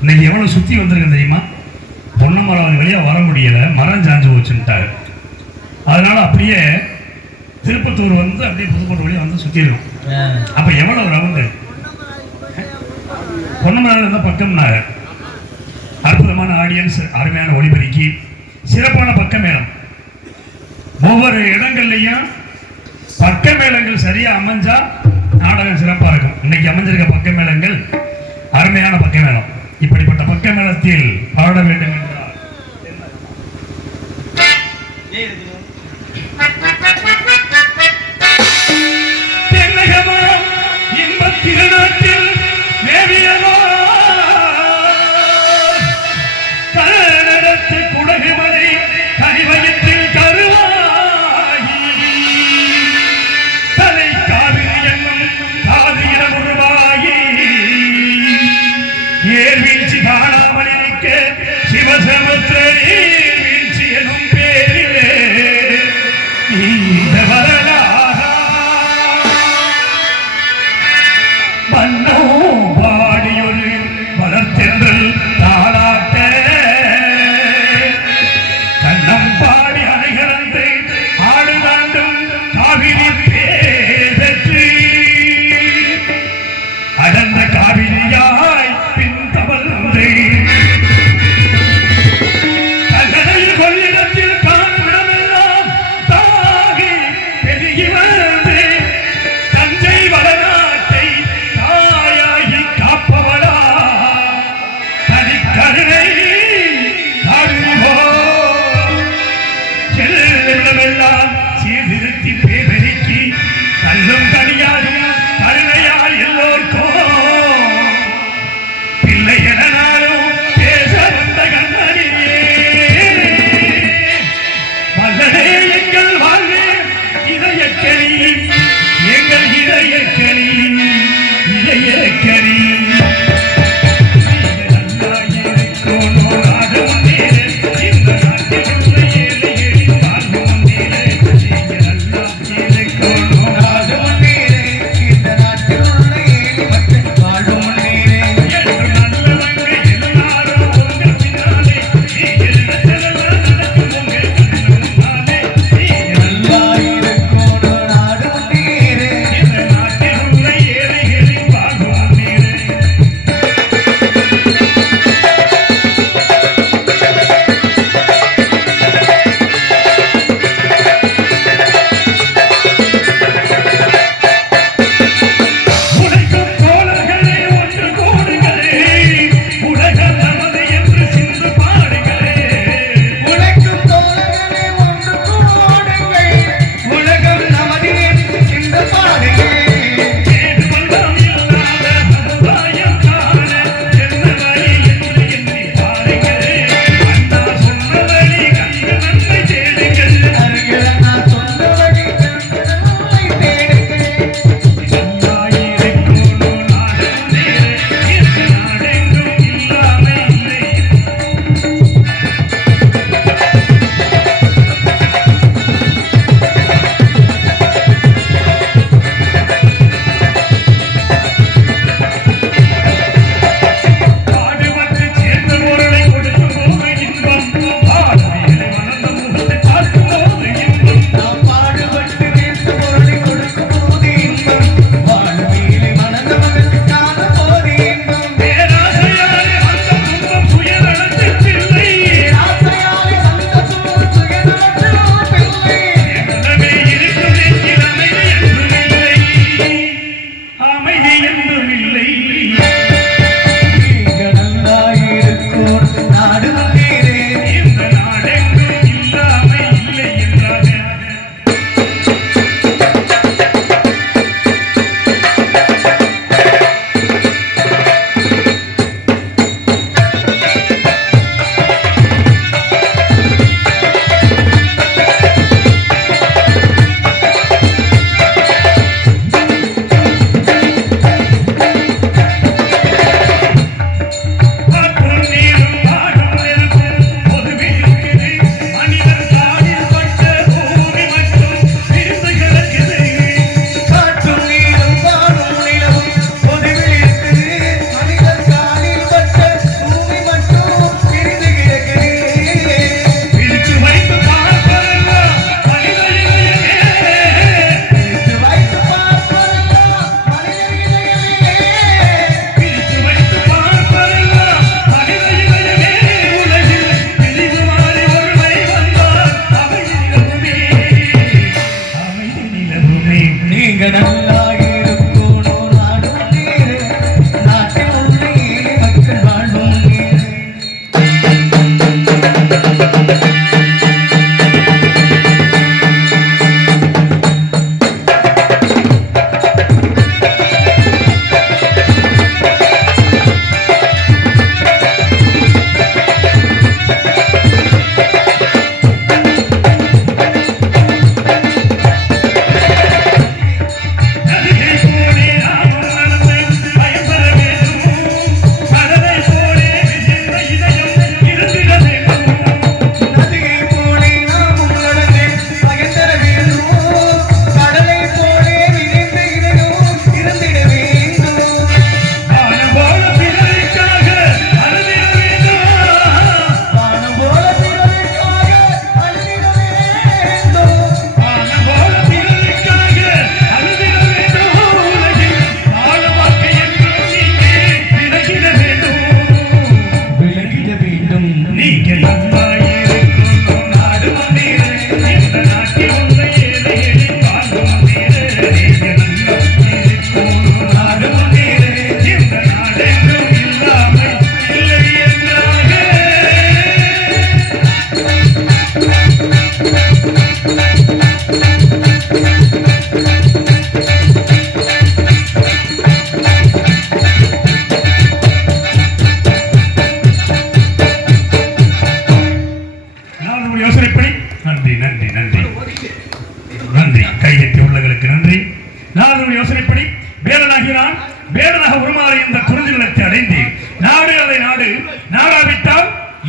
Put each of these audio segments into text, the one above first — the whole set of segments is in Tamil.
இன்னைக்கு எவ்வளவு சுத்தி வந்திருக்கு தெரியுமா? பொன்னமராவதி வழியா வர முடியல, மரம் சாஞ்சு போச்சுட்டாரு. அதனால அப்படியே திருப்பத்தூர் வந்து அப்படியே புதுக்கோட்டை வழியா வந்து சுத்தி இருக்கும். அப்ப எவ்வளவு ரவுண்டு பொன்னமராவதி இருந்தா பக்கம்னாரு. அற்புதமான ஆடியன்ஸ், அருமையான ஒளிபெருக்கி, சிறப்பான பக்க மேளம். ஒவ்வொரு இடங்கள்லையும் பக்க மேளங்கள் சரியா அமைஞ்சா நாடகம் சிறப்பா இருக்கும். இன்னைக்கு அமைஞ்சிருக்க பக்க மேளங்கள் அருமையான பக்க மேளம். இப்படிப்பட்ட பக்க மேளத்தில் பாட வேண்டும் என்றால் இன்பத் திருநாட்டில் மேவியதோ கன்னடத்து குடகுமலை கனிவயத்தில் கருவாயி தலை காவிரி என்னும் காவிர உருவாயி ஏர் வீழ்ச்சி காணாமல் இருக்க சிவசமுத்திர வீழ்ச்சி எனும் பேரிலே இந்த வரலாறா மன்னோ பாடியொரு வளர்த்தென்றல் தாளாட்ட கண்ணம் பாடி அணைகளந்து ஆடுதாண்டும் காவிரி பேதற்று அடர்ந்த காவிரியாய் பின் தவழ்ந்து தகனையில் கொள்ளிடத்தில்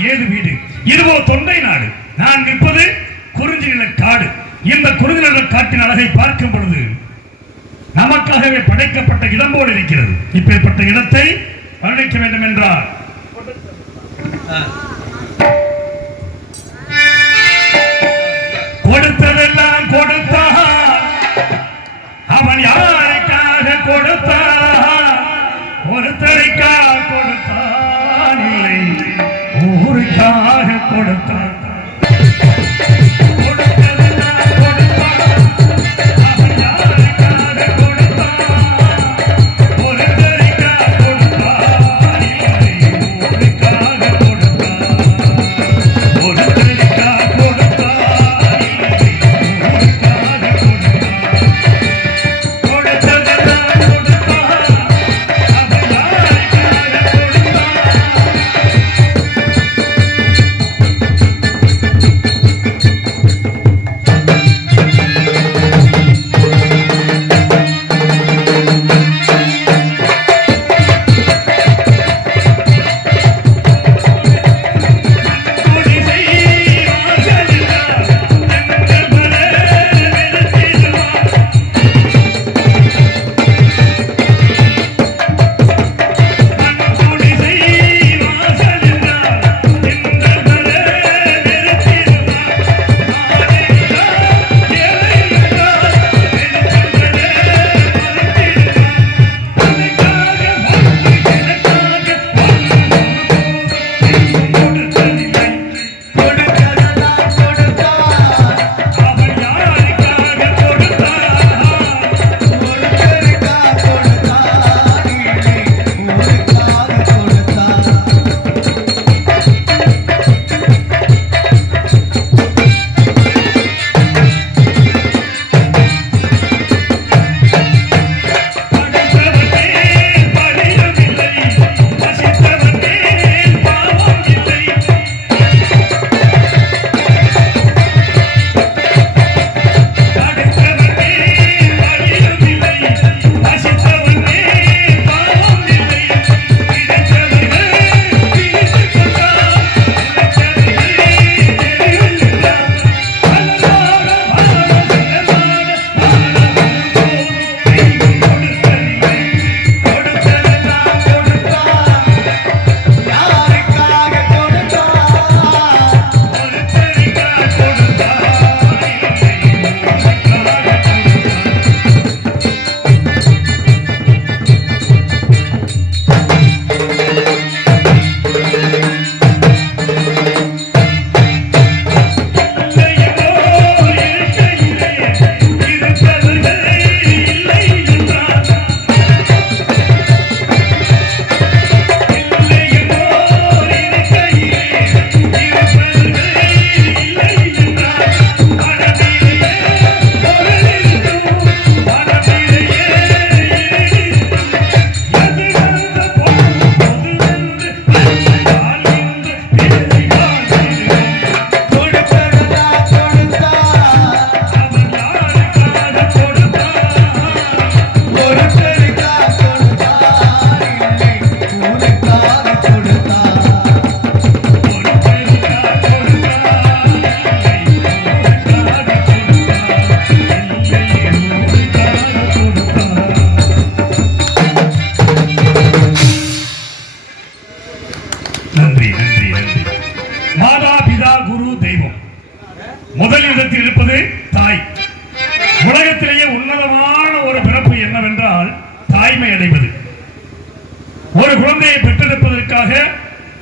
ஏது வீடு, இதுவோ தொண்டை நாடு. நான் நிற்பது குறிஞ்சி நில காடு. இந்த குறிஞ்சி நில காட்டின் அழகை பார்க்கும் பொழுது நமக்காகவே படைக்கப்பட்ட இடம் போல் இருக்கிறது. இப்பேற்பட்ட இடத்தை வர்ணிக்க வேண்டும் என்றார் கொடுத்ததெல்லாம் கொடுத்தான், அவன் யாருக்காக கொடுத்தான்? ஒருத்தரைக்காக கொடுத்தான், இல்லை ஊருக்காக கொடுத்தான்.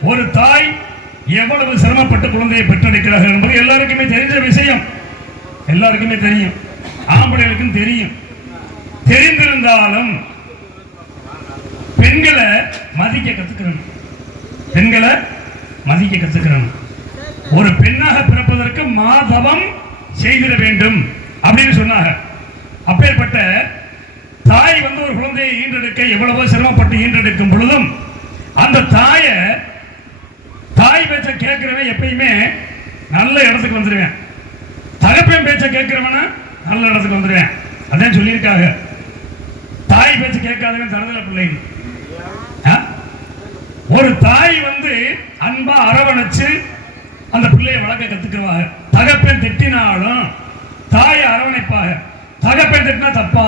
ஒரு தாய் எவ்வளவு சிரமப்பட்டு குழந்தையை பெற்றெடுக்கிறார்கள் என்பது எல்லாருக்குமே தெரிஞ்ச விஷயம். எல்லாருக்குமே தெரியும், ஆம்பளைகளுக்கும் தெரியும். தெரிந்திருந்தாலும் பெண்களை மதிக்க கத்துக்கணும். பெண்களை மதிக்க கத்துக்கணும். ஒரு பெண்ணாக பிறப்பதற்கு மாதவம் செய்திட வேண்டும் அப்படின்னு சொன்னாங்க. அப்பேற்பட்ட தாய் ஒரு குழந்தையை ஈன்றெடுக்க எவ்வளவோ சிரமப்பட்டு ஈன்றெடுக்கும் பொழுதும் அந்த தாய் பேச்ச கேட்கிறவன் எப்பயுமே நல்ல இடத்துக்கு வந்துடுவேன். தகப்பன் பேச்ச கேட்கிறவன நல்ல இடத்துக்கு வந்துடுவேன். அதான் சொல்லியிருக்காங்க, தாய் பேச்ச கேட்காதவன் தருதல பிள்ளைன்னு. ஒரு தாய் வந்து அன்பா அரவணைச்சு அந்த பிள்ளையை வளர்க்க கத்துக்குவாங்க. தகப்பன் திட்டினாலும் தாயை அரவணைப்பாங்க. தகப்பன் திட்டினா தப்பா?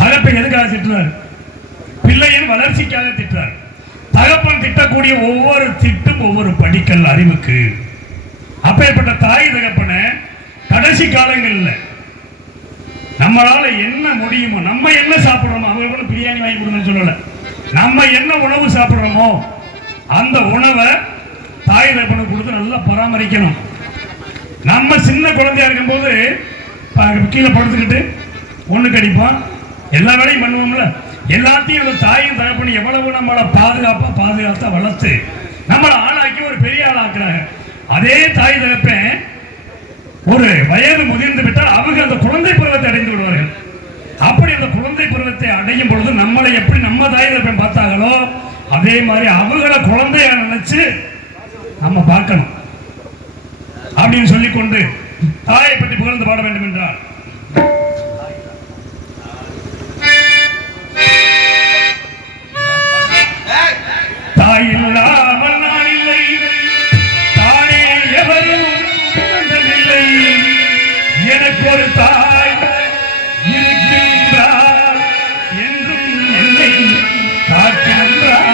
தகப்பன் எதுக்காக திட்டுறாரு? பிள்ளையின் வளர்ச்சிக்காக திட்டுறாரு. தகப்பன் திட்டக்கூடிய ஒவ்வொரு திட்டும் ஒவ்வொரு படிக்கல் அறிவுக்கு. அப்பேற்பட்ட தாய் தகப்பனை கடைசி காலங்களில் நம்மளால என்ன முடியுமோ, நம்ம என்ன சாப்பிடுறோமோ, அவங்க பிரியாணி வாங்கி கொடுங்கன்னு சொல்லல, நம்ம என்ன உணவு சாப்பிடுறோமோ அந்த உணவை தாய் தகப்பனை கொடுத்து நல்லா பராமரிக்கணும். நம்ம சின்ன குழந்தையா இருக்கும் போது கீழே படுத்துக்கிட்டு ஒண்ணு கடிப்போம், எல்லா வேலையும் பண்ணுவோம்ல. எல்லாத்தையும் அந்த தாயும் தகப்பனும் எவ்வளவு நம்மளை பாதுகாத்தா வளர்த்து நம்மளை ஆளாக்கி ஒரு பெரிய ஆளாக்குறாங்க. அதே தாய் தகப்பன் ஒரு வயது முதிர்ந்து விட்டால் அவங்க அந்த குழந்தை பருவத்தை அடைந்து விடுவார்கள். அப்படி அந்த குழந்தை பருவத்தை அடையும் பொழுது நம்மளை எப்படி நம்ம தாய் தகப்பன் பார்த்தாங்களோ அதே மாதிரி அவங்கள குழந்தைய நினைச்சு நம்ம பார்க்கணும் அப்படின்னு சொல்லிக்கொண்டு தாயை பற்றி புகழ்ந்து பாட வேண்டும் என்றால் தாய் இல்லாமல் நான் இல்லை, தானே எவரும் இல்லை, எனக்கு ஒரு தாய் இருக்கின்றார் என்றும் என்னை காக்கின்றார்.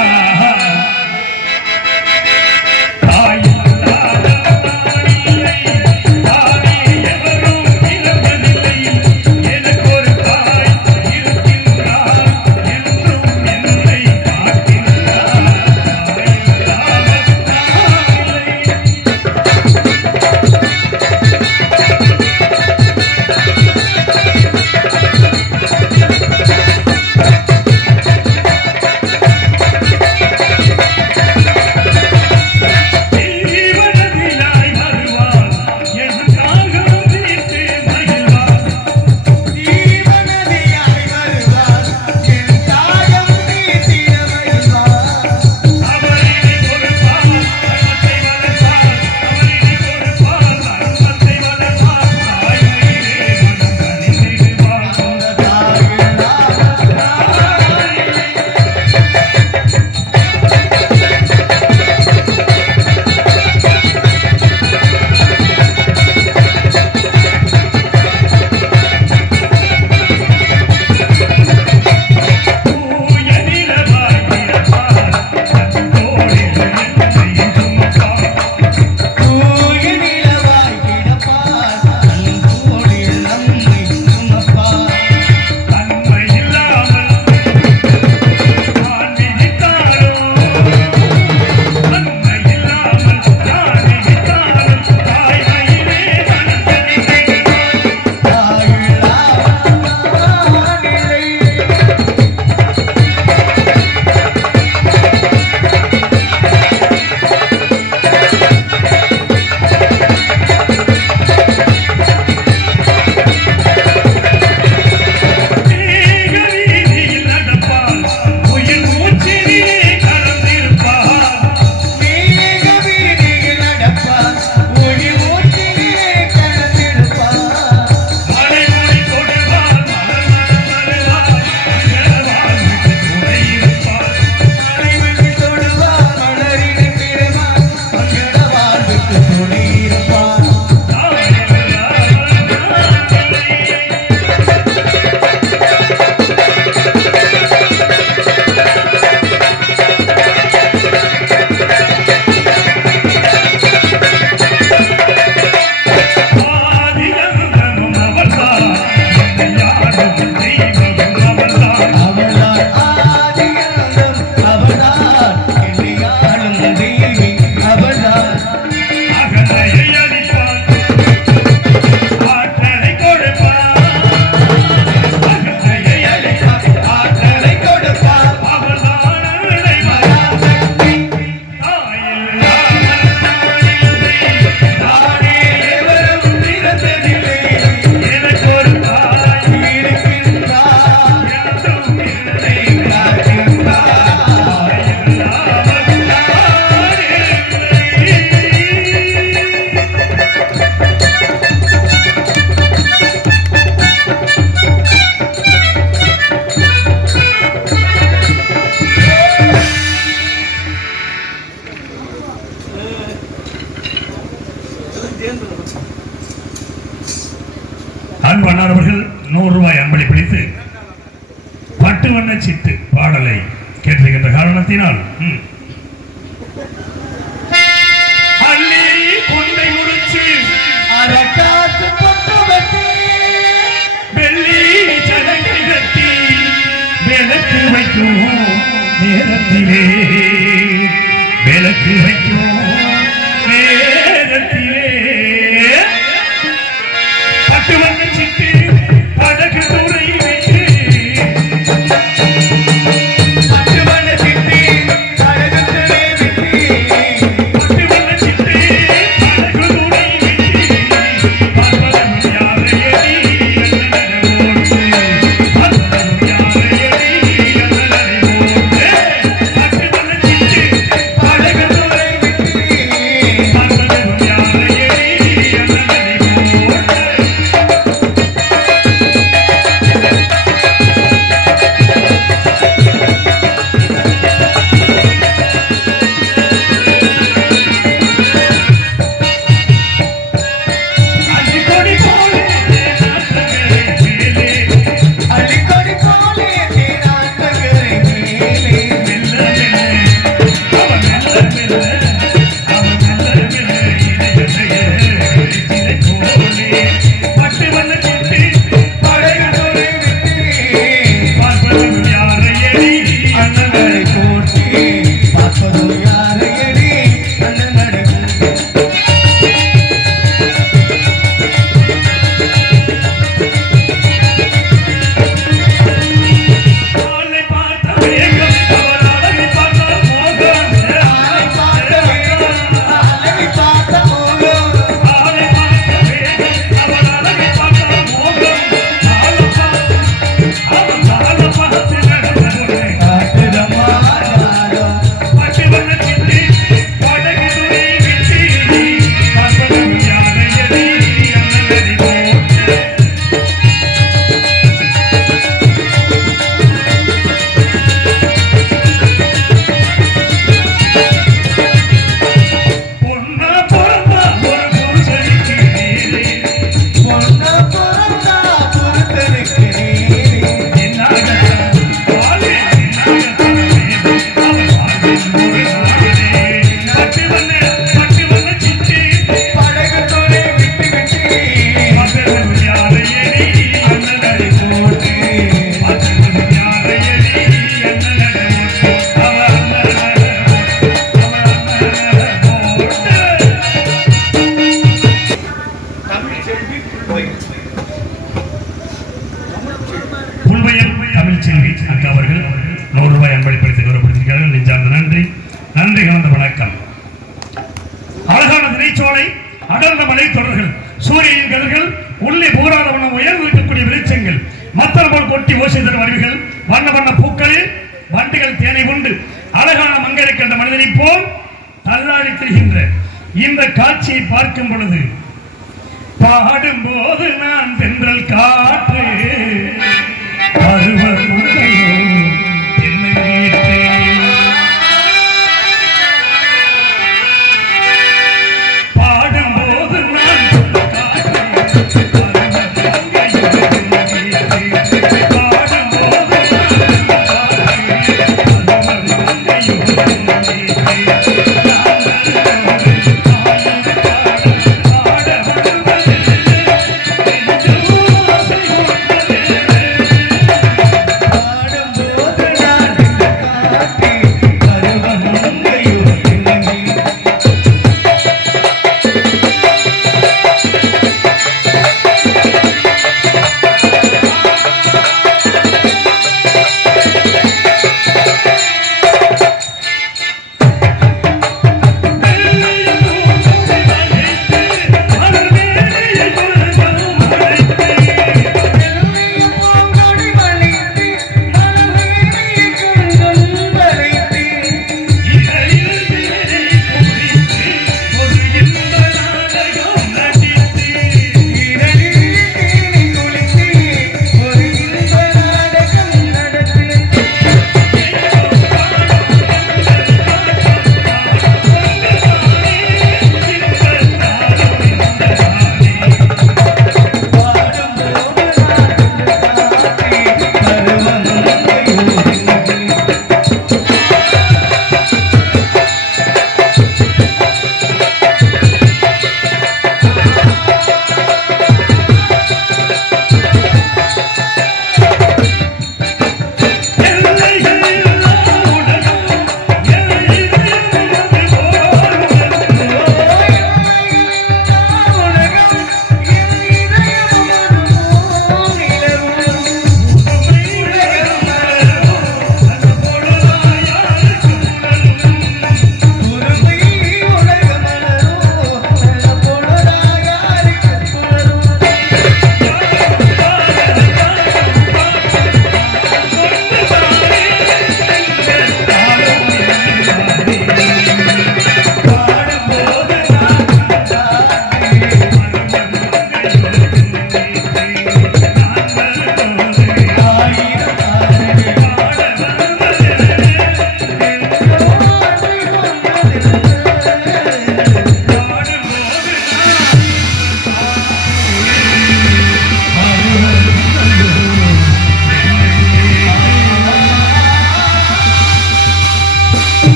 அன்பண்ணார் அவர்கள் 100 ரூபாய் அன்பளிப்பளித்து பட்டு வண்ண சிட்டு பாடலை கேட்டிருக்கின்ற காரணத்தினால் அள்ளி கொண்டை முடிச்சு வெள்ளி சலங்கை கட்டி விளக்கு வைக்கும் நேரத்திலே விளக்கு வைக்கும் நேரத்திலே பட்டு வண்ண சிட்டு படகு துறை வைத்து பட்டு வண்ண சிட்டு படகு துறை வைத்து பட்டு வண்ண சிட்டு படகு துறை வைத்து பார்ப்பதும் யாரையடி அல்லலரை போட்டு பார்ப்பதும் யாரையடி அல்லலரை போட்டு பட்டு வண்ண சிட்டு படகு துறை வைத்து பார்ப்பதும் யாரையடி அல்லலரை போட்டு அடிக்கொடி போலே நாட்டங்களே மேலே மெல்ல மெல்ல அவன் மெல்ல மெல்ல அவன் மெல்ல மெல்ல இணையலையே வெளிச்சிலை போலே பட்டு வண்ண சிட்டு படகு துறை வைத்து பார்ப்பதும் யாரையடி அல்லலரை போட்டு ஆளை பார்த்த வேகம் அவர் அழகை பார்த்த மோகம் ஆளை பார்த்த வேகம் அவர் அழகை பார்த்த மோகம் அவன் கால பார்த்து நடந்தவரை காட்டுதம்மா பட்டு வண்ண சிட்டு படகு துறை விட்டு பார்ப்பதும் யாரையடி அல்லலரை போட்டு பொன்னா பிறந்தா ஒரு புருஷனுக்கு நீரே என்னாகத்தான் வாழே என்னாகத்தான் வேதம் அவன் வாழ்வின் ஒரு நாளிலே பட்டு வண்ண சிட்டு பார்ப்பதும் யாரையடி அல்லலரை போட்டு பார்ப்பதும் யாரையடி அல்லலரை போட்டு அவன் அல்லலரை போட்டு புல்வயல் தமிழ்ச்செல்வி அக்கா அவர்கள் 100 ரூபாய் அன்பளிப்படுத்தி கௌரவப்படுத்தியிருக்கிறார்கள். நெஞ்சார்ந்த நன்றி நன்றி கலந்த வணக்கம். அழகான திரைச்சோலை அடர்ந்த மலை தொடர்கள் சூரியனின் கதிர்கள் உள்ளே போராத வண்ணம் உயர்ந்து இருக்கக்கூடிய வெளிச்சங்கள் மத்தர் போல் கொட்டி ஓசை தரும் அருவிகள் வண்ண வண்ண பூக்களில் வண்டுகள் தேனை உண்டு அழகான மங்கரை கண்ட மனிதனைப் போல் தள்ளாடி திரிகின்ற இந்த காட்சியை பார்க்கும் பொழுது பாடும்போது நான் தென்றல் காற்று பருவமுகையோ என்னை மீட்டே பாடும்போது நான் காற்று பருவமுகையோ என்னை மீட்டே பாடும்போது நான் காற்று பருவமுகையோ என்னை மீட்டே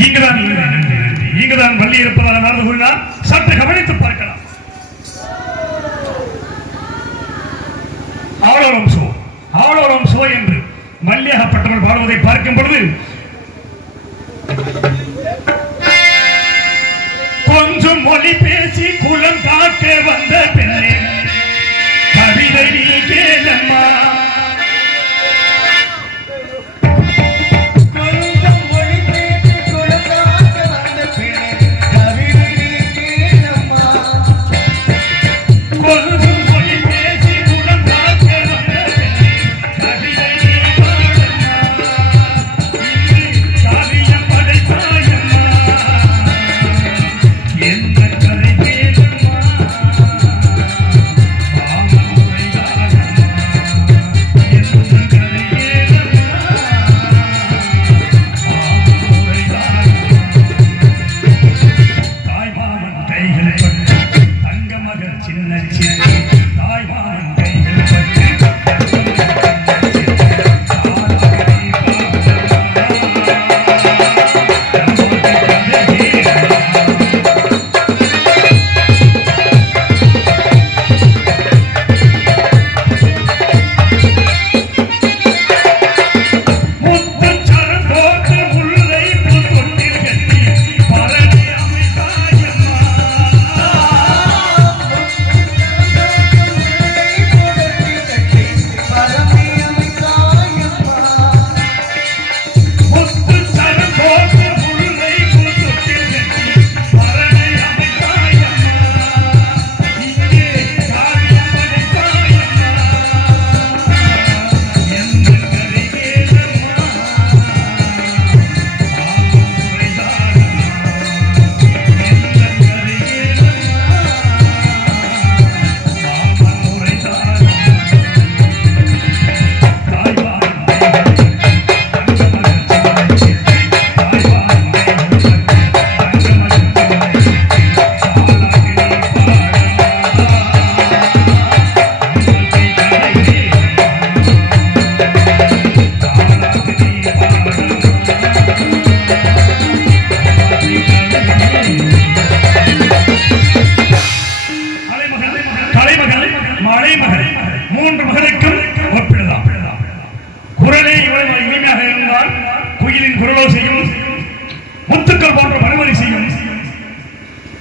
இங்குதான் வள்ளி இருப்பதாக நடந்து கூறினார். சற்று கவனித்து பார்க்கலாம். ஆளோரம் சோ என்று மல்லியாகப்பட்டவர் பாடுவதை பார்க்கும் பொழுது கொஞ்சம் மொழி பேசி குலம் காக்க வந்த பெண்ணே கவிதை நீ கேளம்மா.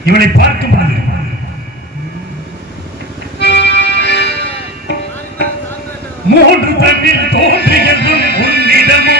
இவனை பார்க்கும் பொழுது மூன்று தன்னில் தோன்றியதும் உன்னிடமோ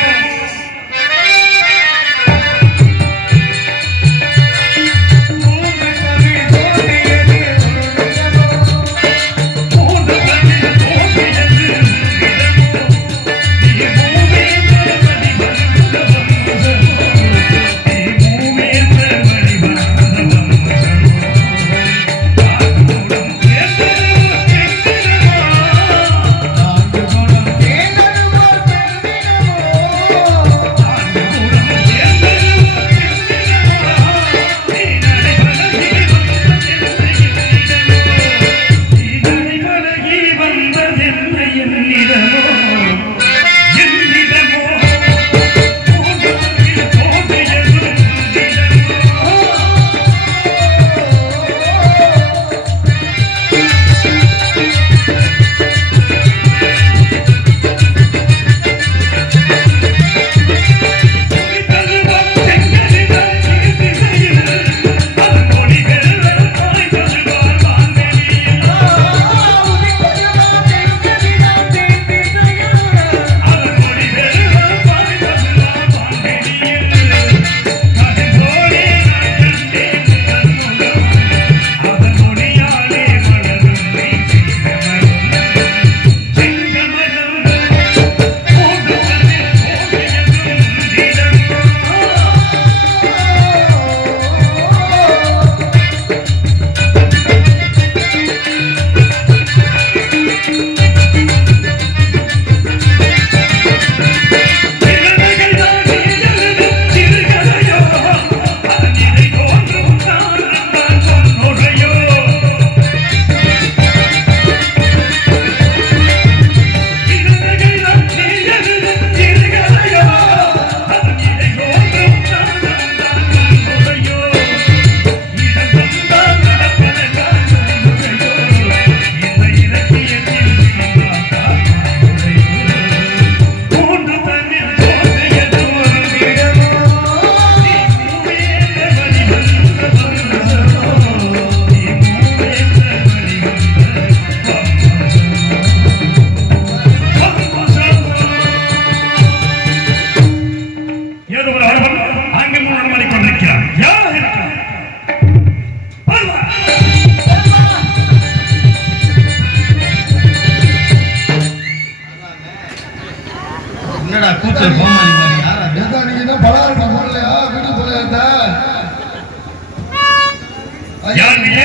யார் நீங்க?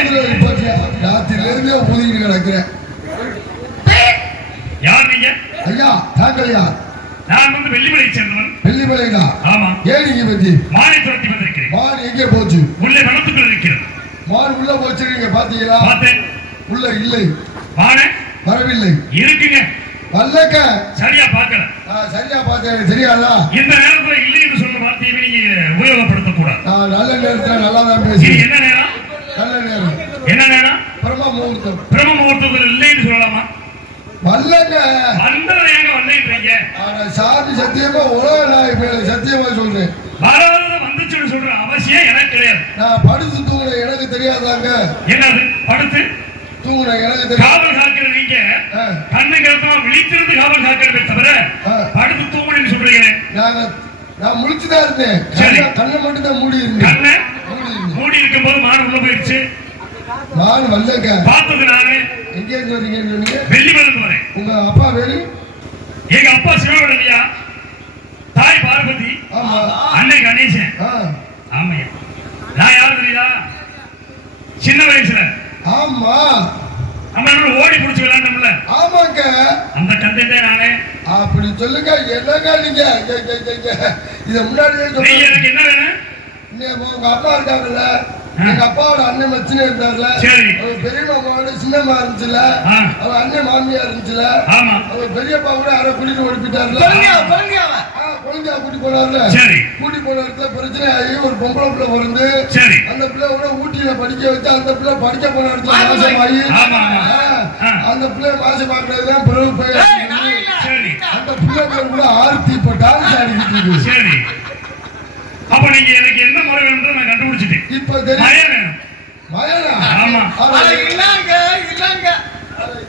ராத்திரில இருந்தே ஊதிக்கிட்டு கிடக்குறேன். யார் நீங்க? ஐயா தாங்கள் யார்? நான் வந்து வெள்ளிமலை சேர்ந்தவன். வெள்ளிமலைடா. ஆமா. ஏன் நீங்க பத்தி? மானை துரத்தி வந்திருக்கிறேன். மான் எங்கே போச்சு? உள்ளே வனத்துக்குள் இருக்கிறது. மான் உள்ள போச்சு, நீங்க பாத்தீங்களா? பார்த்தேன். உள்ள இல்லை. மானை வரவில்லை. இருக்குங்க. வல்லக்க. சரியா பார்க்கல. சரியா பார்த்தேன். சரியாதா? இந்த நேரத்துல இல்லை என்று சொல்ற வார்த்தையை நீங்க உபயோகப்படுத்த கூடாது. நான் நல்ல நேரத்துல நல்லா தான் பேசுறேன். என்ன நேரம்? நல்ல நேரம். என்ன நேரம்? பிரம்ம முகூர்த்தம். பிரம்ம முகூர்த்தத்தில் இல்லைன்னு சொல்லலாமா? வல்லங்க. வந்ததை ஏங்க வரலைன்றீங்க? சாதி சத்தியமா உலக நாய் சத்தியமா சொல்றேன். வராதத வந்துச்சுன்னு சொல்ற அவசியம் எனக்கு கிடையாது. நான் படுத்து தூங்குற எனக்கு தெரியாதாங்க? என்னது படுத்து தூங்குற எனக்கு தெரியாது. காவல் காக்கிற நீங்க கண்ணை கருத்தமா விழித்திருந்து காவல் காக்கிறதை தவிர படுத்து தூங்குறேன்னு சொல்றீங்க. நான் முழிச்சுதான் இருந்தேன். கண்ணை மட்டும் தான் மூடி இருந்தேன். கண்ணை மூடி இருக்கும் போது மான் உள்ள போயிடுச்சு. மான் வல்லங்க. பார்த்தது நானு. எங்கே இருந்து வரீங்க? வெள்ளிமலைந்து வரேன். உங்க அப்பா வேறு? எங்க அப்பா சிவவடலையா, தாய் பார்வதி, அன்னை கணேசன். ஆமையா. நான் யாரு தெரியுதா? சின்ன வயசுல ஆமா நம்ம ஓடி பிடிச்சு விளையாண்டோம்ல. ஆமாங்க. அந்த கந்தை நானே. அப்படி சொல்லுங்க. என்னங்க நீங்க இத முன்னாடியே சொல்லுங்க. எனக்கு என்ன வேணும்? உங்க அப்பா இருக்காங்கல்ல, எங்க அப்பாவோட அண்ணன் மச்சினே இருந்தார்ல, பெரிய மாமாவோட சின்னம்மா இருந்துச்சுல, அவ அண்ணன் மாமியா இருந்துச்சுல, அவ பெரியப்பா கூட யாரோ கூட்டிட்டு ஓடிப்பிட்டார்ல, குழந்தையா கூட்டி போனார்ல, கூட்டி போன இடத்துல பிரச்சனை ஆகி ஒரு பொம்பளை பிள்ளை பிறந்து அந்த பிள்ளை கூட ஊட்டியில படிக்க வச்சு அந்த பிள்ளை படிக்க போன இடத்துல மாசமாகி அந்த பிள்ளை மாசமாக்குறதுதான் பிறகு போய் அந்த பிள்ளை பேர் கூட ஆர்த்தி இப்ப டான்ஸ் ஆடிக்கிட்டு இருக்கு. அப்ப நீங்க எனக்கு என்ன முறை வேணும் நான் கண்டுபிடிச்சிட்டேன். இப்ப மயம் வேணும். மயனா? ஆமா. இல்லங்க இல்லங்க.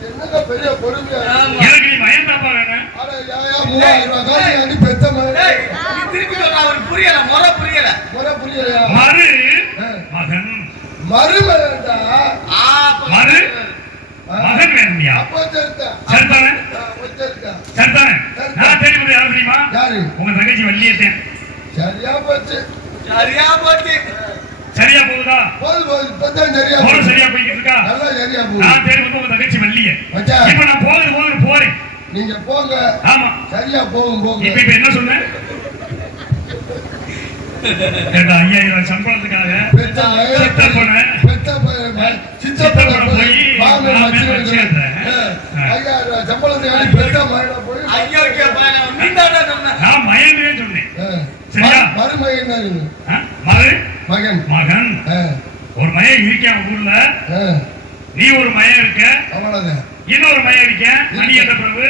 என்னங்க பெரிய பொறுமையா? எனக்கு நீ மயம் தாப்பா வேணும். அட யாயா 3000 ரூபாய் காசு அடி பெத்த மகன். நீ திருப்பி சொல்ற அவருக்கு புரியல. முறை புரியலையா? மறு மகன். மருமகன்டா. மறு மகன் வேணும்யா. அப்ப சரிதானே? சரிதானே? நான் தெரியுது யாரு தெரியுமா? யாரு? உங்க தங்கச்சி வள்ளியத்தேன். சரியா போச்சு. சரியா போகுதா? சரியா போய்கிட்டு இருக்கா? நல்லா சரியா போகுது. நான் தெரியுது உங்க தங்கச்சி வள்ளிய. இப்ப நான் போறேன். நீங்க போங்க. ஆமா. சரியா போங்க. இப்ப என்ன சொன்னேன்? ஏண்டா 5000 சம்பளத்துக்காக சித்தப்பன போய் மாமே மச்சினே ஐயா சம்பளத்துக்கு அடி பெத்த மகன போய் ஐயா கேப்பானே நீதானே சொன்ன. நான் மயனே சொன்னேன். சரியா? மருமகன் மகன் ஒரு மயன் இருக்கான் ஊர்ல. நீ ஒரு மயன் இருக்க, அவ்வளவுதான். இன்னொரு மயன் இருக்க, மணி என்ற பிரபு.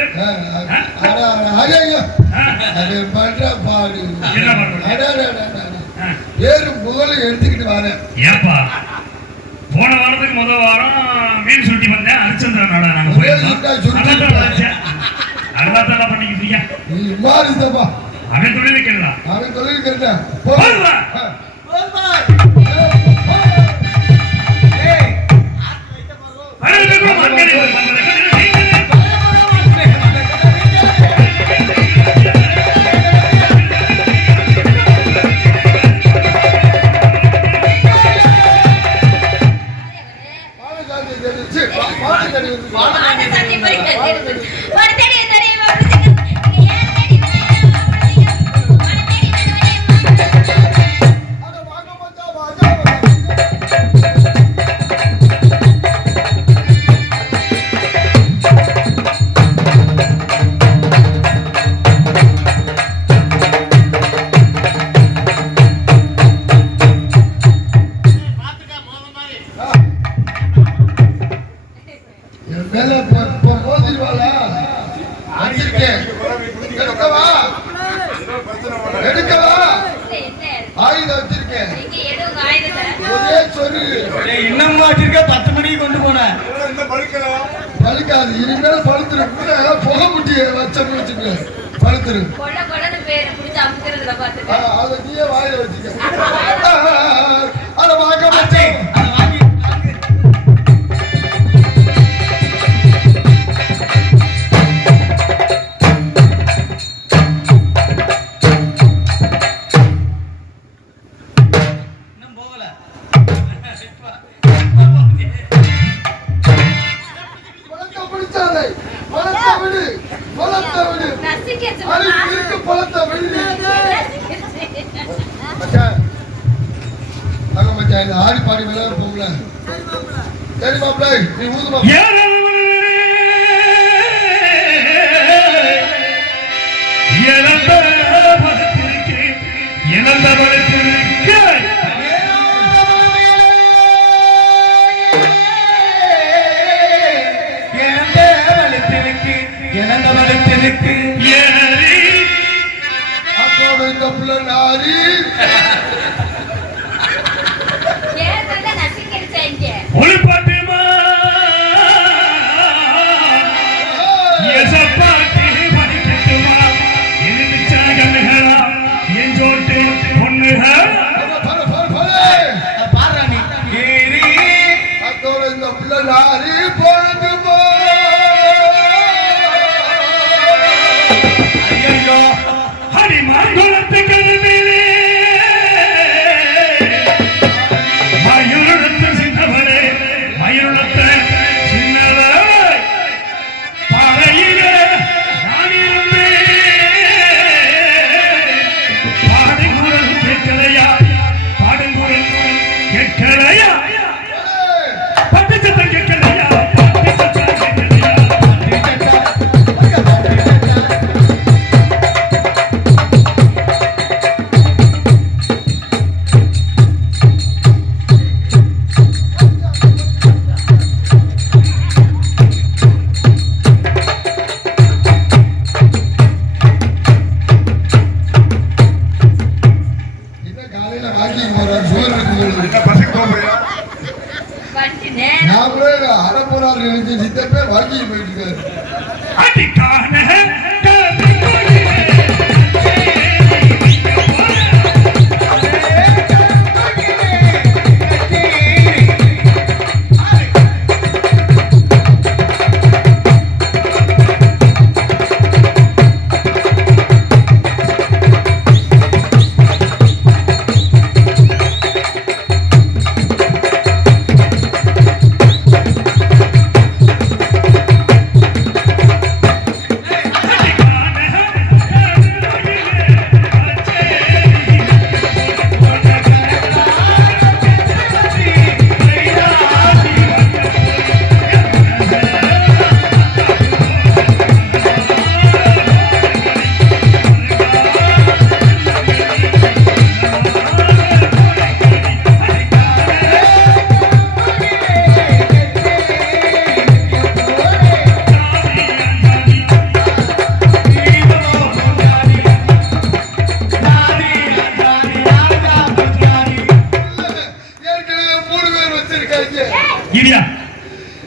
என்ன வேறு முதல்ல எடுத்துக்கிட்டு வரேன். ஏப்பா போன வாரத்துக்கு முதல் வாரம் மீன் சுட்டி வந்தேன். ஹரிச்சந்திரன் நாடா நாங்க நல்லா பண்ணிக்கிட்டு அவன் தொழில் கேள்றா. அவன் தொழில் கேட்டா இன்னும் 10 மணிக்கு கொண்டு போனேன். பழுக்காது. இனிமேல் பழுத்துரு. புகை முட்டி வச்சோம்னு வச்சுக்க பழுத்துரு. அதை நீயே வாயில வச்சுக்க. அதை வாங்க மாட்டேன். பழத்தை பிடிச்சாலே பழத்தை விடு பழத்தை விடு அது இருக்கு பழத்தை விடு மச்சான் அங்க மச்சான் இந்த ஆடி பாடி விளையாட போகல சரி மாப்பிள்ளை நீ ஊது மாப்பிள்ளை அப்போது இந்த பிள்ளை நாரி ஒளிப்பாட்டுமா எசப்பாட்டு படிக்கட்டுமா எதிர்ச்சாக நிகழா எஞ்சோட்டு பொண்ணுகள் அப்போது இந்த பிள்ளை நாரி பொழுது போ மங்குளத்து கருவிலே மயூரத்து சின்னவரே மயூரத்து சின்னவரே பாறையிலே நான் இருந்தேன் பாடுங்குரல் கேட்கலையா பாடுங்குரல் கேட்கலையா பட்டு சத்தம் கேட்கலையா பட்டு சத்தம் கேட்கலையா வாங்கி போயிட்டு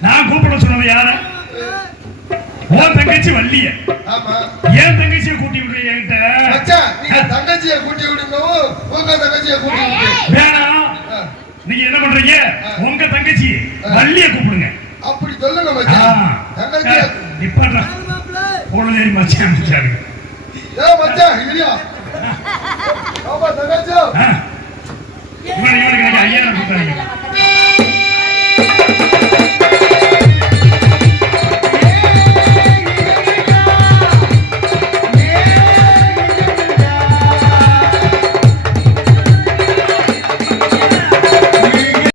நான் கூப்பிட சொன்னது யார உன் தங்கச்சி வள்ளிய ஏன் தங்கச்சியை கூட்டி விடுறீங்க தங்கச்சியை கூட்டி விடுங்கவும் உங்க தங்கச்சியை கூட்டி வேணாம் நீங்க என்ன பண்றீங்க உங்க தங்கச்சி வள்ளிய கூப்பிடுங்க அப்படி சொல்லுங்க மச்சான் தங்கச்சி நிப்பாட்றா போனேரி மச்சான் மச்சான் ஏ மச்சான் இல்லையா ஆமா தங்கச்சி இவனுக்கு 5000 கொடுத்தாங்க